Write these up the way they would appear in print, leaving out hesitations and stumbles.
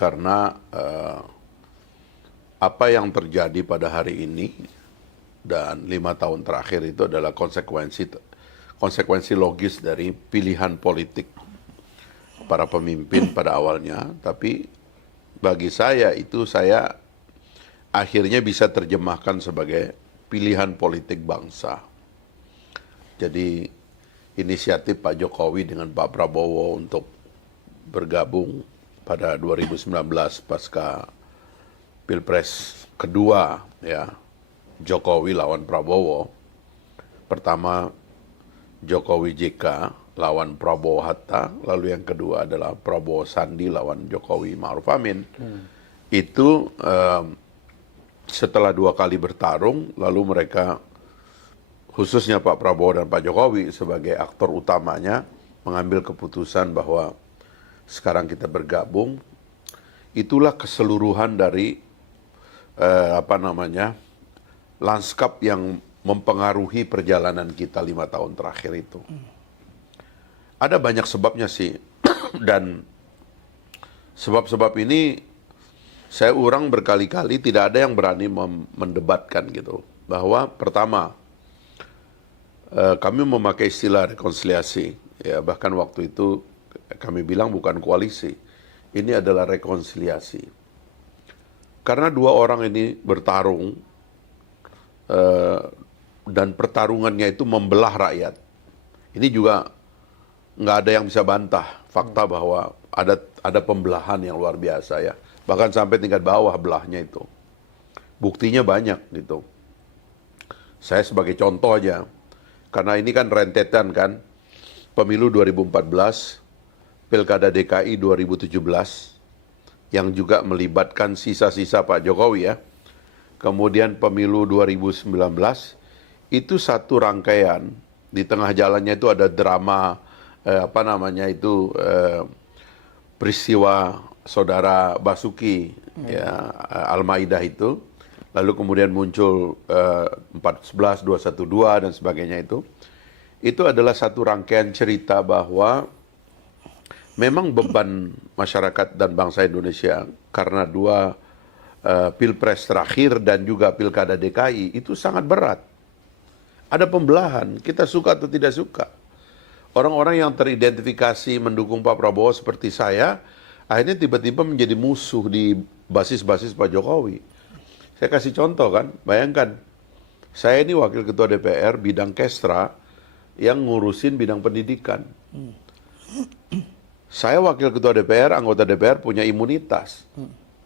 karena apa yang terjadi pada hari ini dan 5 tahun terakhir itu adalah konsekuensi logis dari pilihan politik para pemimpin pada awalnya. Tapi bagi saya itu saya akhirnya bisa terjemahkan sebagai pilihan politik bangsa. Jadi inisiatif Pak Jokowi dengan Pak Prabowo untuk bergabung pada 2019 pasca Pilpres kedua, ya, Jokowi lawan Prabowo. Pertama Jokowi JK lawan Prabowo Hatta, lalu yang kedua adalah Prabowo Sandi lawan Jokowi Ma'ruf Amin. Itu setelah 2 kali bertarung, lalu mereka, khususnya Pak Prabowo dan Pak Jokowi sebagai aktor utamanya, mengambil keputusan bahwa sekarang kita bergabung. Itulah keseluruhan dari lanskap yang mempengaruhi perjalanan kita 5 tahun terakhir itu. Ada banyak sebabnya sih, dan sebab-sebab ini saya urang berkali-kali, tidak ada yang berani mendebatkan gitu. Bahwa pertama, kami memakai istilah rekonsiliasi, ya, bahkan waktu itu kami bilang bukan koalisi, ini adalah rekonsiliasi. Karena 2 orang ini bertarung, dan pertarungannya itu membelah rakyat. Ini juga nggak ada yang bisa bantah fakta bahwa ada pembelahan yang luar biasa, ya. Bahkan sampai tingkat bawah belahnya itu. Buktinya banyak gitu. Saya sebagai contoh aja, karena ini kan rentetan kan, pemilu 2014, Pilkada DKI 2017, yang juga melibatkan sisa-sisa Pak Jokowi, ya. Kemudian pemilu 2019, itu satu rangkaian. Di tengah jalannya itu ada drama, peristiwa saudara Basuki, ya, Al-Maidah itu. Lalu kemudian muncul 14, 212 dan sebagainya itu. Itu adalah satu rangkaian cerita bahwa memang beban masyarakat dan bangsa Indonesia karena 2 Pilpres terakhir dan juga Pilkada DKI itu sangat berat. Ada pembelahan, kita suka atau tidak suka. Orang-orang yang teridentifikasi mendukung Pak Prabowo seperti saya, akhirnya tiba-tiba menjadi musuh di basis-basis Pak Jokowi. Saya kasih contoh kan, bayangkan, saya ini wakil ketua DPR bidang Kestra yang ngurusin bidang pendidikan. Saya wakil ketua DPR, anggota DPR punya imunitas.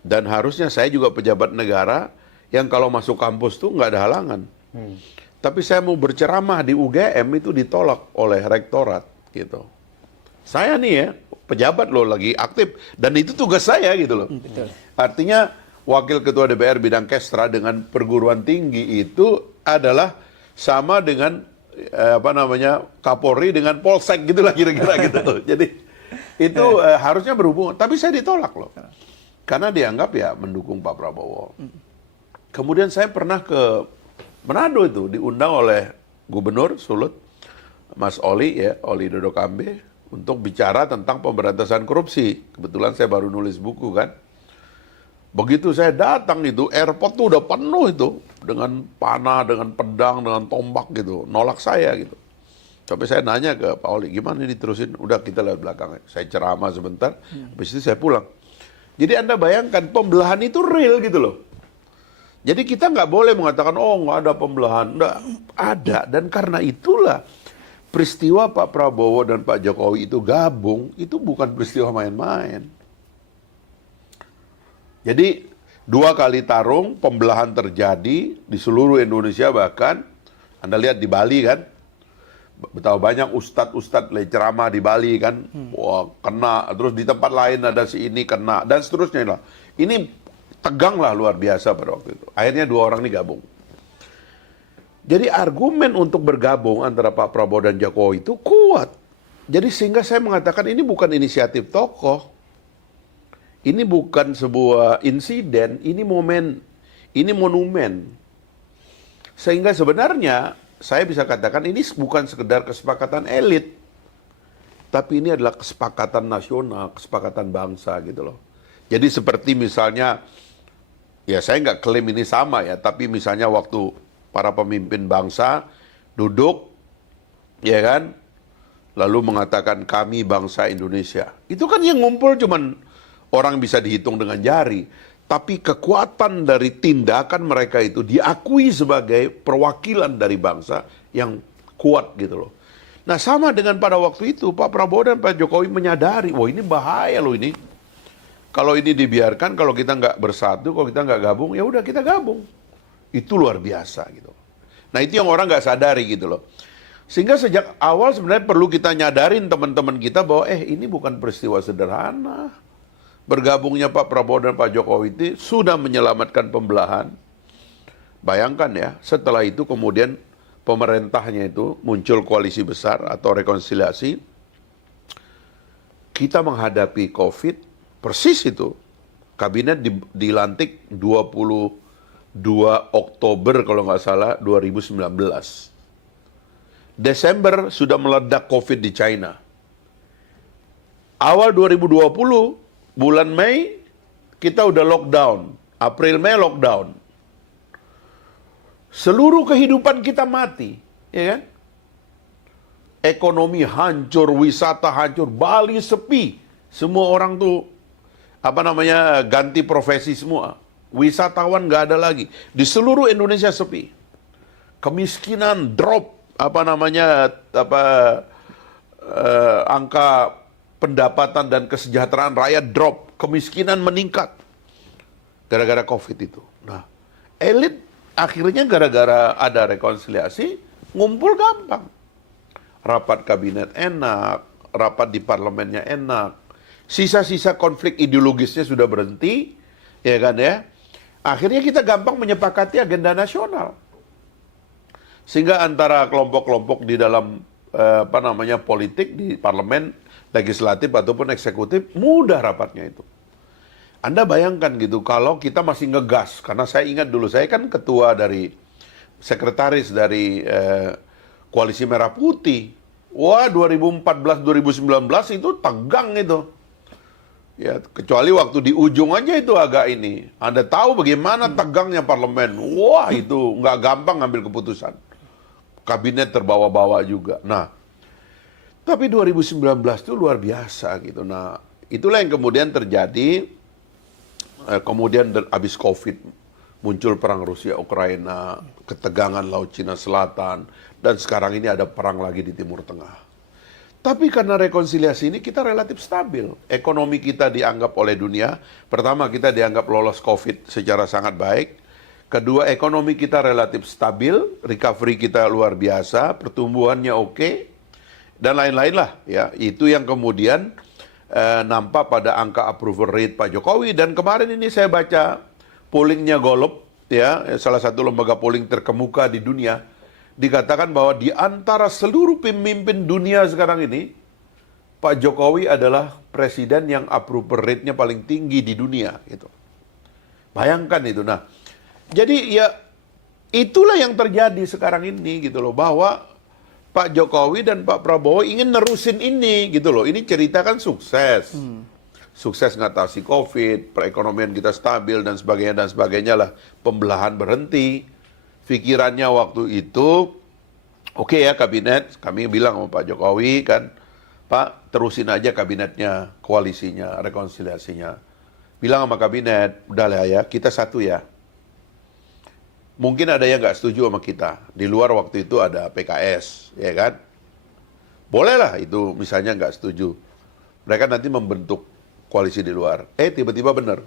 Dan harusnya saya juga pejabat negara yang kalau masuk kampus tuh nggak ada halangan. Tapi saya mau berceramah di UGM itu ditolak oleh rektorat gitu. Saya nih ya, pejabat loh, lagi aktif, dan itu tugas saya gitu loh. Artinya wakil ketua DPR bidang Kestra dengan perguruan tinggi itu adalah sama dengan Kapolri dengan Polsek gitulah kira-kira gitu. Jadi itu harusnya berhubungan, tapi saya ditolak loh. Karena dianggap ya mendukung Pak Prabowo. Kemudian saya pernah ke Manado itu, diundang oleh Gubernur Sulut, Mas Oli, ya, Oli Dodo Kambe, untuk bicara tentang pemberantasan korupsi. Kebetulan saya baru nulis buku kan. Begitu saya datang itu, airport tuh udah penuh itu, dengan panah, dengan pedang, dengan tombak gitu, nolak saya gitu. Sampai saya nanya ke Pak Oli, gimana ini diterusin? Udah kita lihat belakangnya. Saya ceramah sebentar, habis itu saya pulang. Jadi Anda bayangkan, pembelahan itu real gitu loh. Jadi kita nggak boleh mengatakan, oh nggak ada pembelahan. Nggak ada, dan karena itulah peristiwa Pak Prabowo dan Pak Jokowi itu gabung, itu bukan peristiwa main-main. Jadi 2 kali tarung, pembelahan terjadi di seluruh Indonesia, bahkan Anda lihat di Bali kan, betapa banyak ustadz-ustadz ceramah di Bali kan, wah kena, terus di tempat lain ada si ini kena, dan seterusnya lah. Ini tegang lah luar biasa pada waktu itu. Akhirnya 2 orang ini gabung. Jadi argumen untuk bergabung antara Pak Prabowo dan Jokowi itu kuat. Jadi sehingga saya mengatakan ini bukan inisiatif tokoh. Ini bukan sebuah insiden, ini momen, ini monumen. Sehingga sebenarnya saya bisa katakan ini bukan sekedar kesepakatan elit, tapi ini adalah kesepakatan nasional, kesepakatan bangsa gitu loh. Jadi seperti misalnya, ya saya nggak klaim ini sama ya, tapi misalnya waktu para pemimpin bangsa duduk, ya kan, lalu mengatakan kami bangsa Indonesia. Itu kan yang ngumpul cuman orang bisa dihitung dengan jari. Tapi kekuatan dari tindakan mereka itu diakui sebagai perwakilan dari bangsa yang kuat gitu loh. Nah sama dengan pada waktu itu Pak Prabowo dan Pak Jokowi menyadari, wah ini bahaya loh ini. Kalau ini dibiarkan, kalau kita nggak bersatu, kalau kita nggak gabung, ya udah kita gabung. Itu luar biasa gitu. Nah itu yang orang nggak sadari gitu loh. Sehingga sejak awal sebenarnya perlu kita nyadarin teman-teman kita bahwa ini bukan peristiwa sederhana. Bergabungnya Pak Prabowo dan Pak Jokowi itu sudah menyelamatkan pembelahan. Bayangkan ya, setelah itu kemudian pemerintahnya itu muncul koalisi besar atau rekonsiliasi. Kita menghadapi COVID, persis itu. Kabinet dilantik 22 Oktober kalau nggak salah 2019. Desember sudah meledak COVID di China. Awal 2020, bulan Mei, kita udah lockdown. April, Mei lockdown. Seluruh kehidupan kita mati. Ya kan? Ekonomi hancur, wisata hancur, Bali sepi. Semua orang tuh, ganti profesi semua. Wisatawan nggak ada lagi. Di seluruh Indonesia sepi. Kemiskinan drop. Angka pendapatan dan kesejahteraan rakyat drop, kemiskinan meningkat gara-gara COVID itu. Nah, elit akhirnya gara-gara ada rekonsiliasi ngumpul gampang. Rapat kabinet enak, rapat di parlemennya enak. Sisa-sisa konflik ideologisnya sudah berhenti, ya kan ya. Akhirnya kita gampang menyepakati agenda nasional. Sehingga antara kelompok-kelompok di dalam politik di parlemen, legislatif ataupun eksekutif mudah rapatnya itu. Anda bayangkan gitu kalau kita masih ngegas, karena saya ingat dulu saya kan ketua dari sekretaris dari Koalisi Merah Putih. Wah 2014-2019 itu tegang itu. Ya, kecuali waktu di ujung aja itu agak ini. Anda tahu bagaimana tegangnya parlemen. Wah itu nggak gampang ngambil keputusan. Kabinet terbawa-bawa juga. Nah, tapi 2019 itu luar biasa gitu. Nah, itulah yang kemudian terjadi. Kemudian habis COVID muncul perang Rusia-Ukraina, ketegangan Laut Cina Selatan, dan sekarang ini ada perang lagi di Timur Tengah. Tapi karena rekonsiliasi ini kita relatif stabil. Ekonomi kita dianggap oleh dunia, pertama kita dianggap lolos COVID secara sangat baik. Kedua, ekonomi kita relatif stabil, recovery kita luar biasa, pertumbuhannya oke, dan lain-lain lah. Ya, itu yang kemudian nampak pada angka approval rate Pak Jokowi. Dan kemarin ini saya baca pollingnya Gallup, ya, salah satu lembaga polling terkemuka di dunia, dikatakan bahwa di antara seluruh pemimpin dunia sekarang ini, Pak Jokowi adalah presiden yang approval rate-nya paling tinggi di dunia. Gitu. Bayangkan itu. Nah, jadi ya itulah yang terjadi sekarang ini gitu loh, bahwa Pak Jokowi dan Pak Prabowo ingin nerusin ini gitu loh. Ini cerita kan sukses. Sukses ngatasi COVID, perekonomian kita stabil dan sebagainya lah. Pembelahan berhenti. Pikirannya waktu itu, oke ya kabinet, kami bilang sama Pak Jokowi kan, Pak terusin aja kabinetnya, koalisinya, rekonsiliasinya. Bilang sama kabinet, udah lah ya, kita satu ya. Mungkin ada yang nggak setuju sama kita. Di luar waktu itu ada PKS, ya kan? Bolehlah itu misalnya nggak setuju. Mereka nanti membentuk koalisi di luar. Tiba-tiba benar.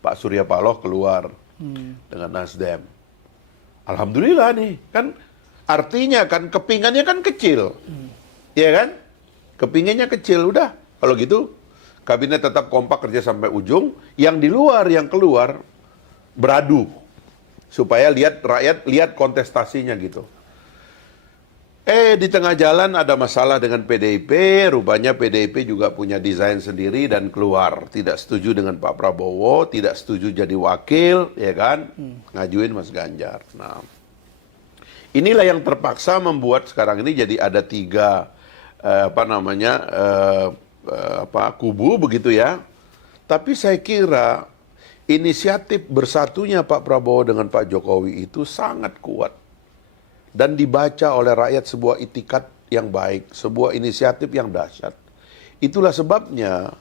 Pak Surya Paloh keluar dengan Nasdem. Alhamdulillah nih. Kan artinya kan kepingannya kan kecil. Ya kan? Kepingannya kecil. Udah. Kalau gitu, kabinet tetap kompak kerja sampai ujung. Yang di luar, yang keluar, beradu. Supaya rakyat lihat kontestasinya gitu. Di tengah jalan ada masalah dengan PDIP, rupanya PDIP juga punya desain sendiri dan keluar. Tidak setuju dengan Pak Prabowo, tidak setuju jadi wakil, ya kan? Ngajuin Mas Ganjar. Nah, inilah yang terpaksa membuat sekarang ini jadi ada tiga kubu begitu ya. Tapi saya kira inisiatif bersatunya Pak Prabowo dengan Pak Jokowi itu sangat kuat. Dan dibaca oleh rakyat sebuah itikat yang baik, sebuah inisiatif yang dahsyat. Itulah sebabnya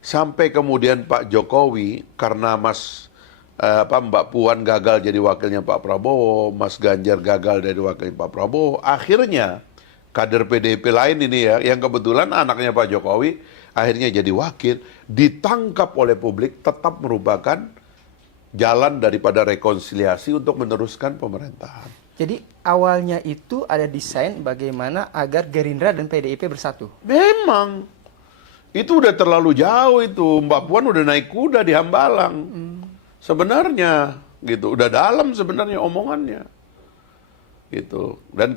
sampai kemudian Pak Jokowi, karena Mbak Puan gagal jadi wakilnya Pak Prabowo, Mas Ganjar gagal jadi wakilnya Pak Prabowo, akhirnya kader PDIP lain ini ya, yang kebetulan anaknya Pak Jokowi, akhirnya jadi wakil, ditangkap oleh publik, tetap merupakan jalan daripada rekonsiliasi untuk meneruskan pemerintahan. Jadi awalnya itu ada desain bagaimana agar Gerindra dan PDIP bersatu. Memang, itu udah terlalu jauh itu. Mbak Puan udah naik kuda di Hambalang. Sebenarnya, gitu. Udah dalam sebenarnya omongannya. Gitu. Dan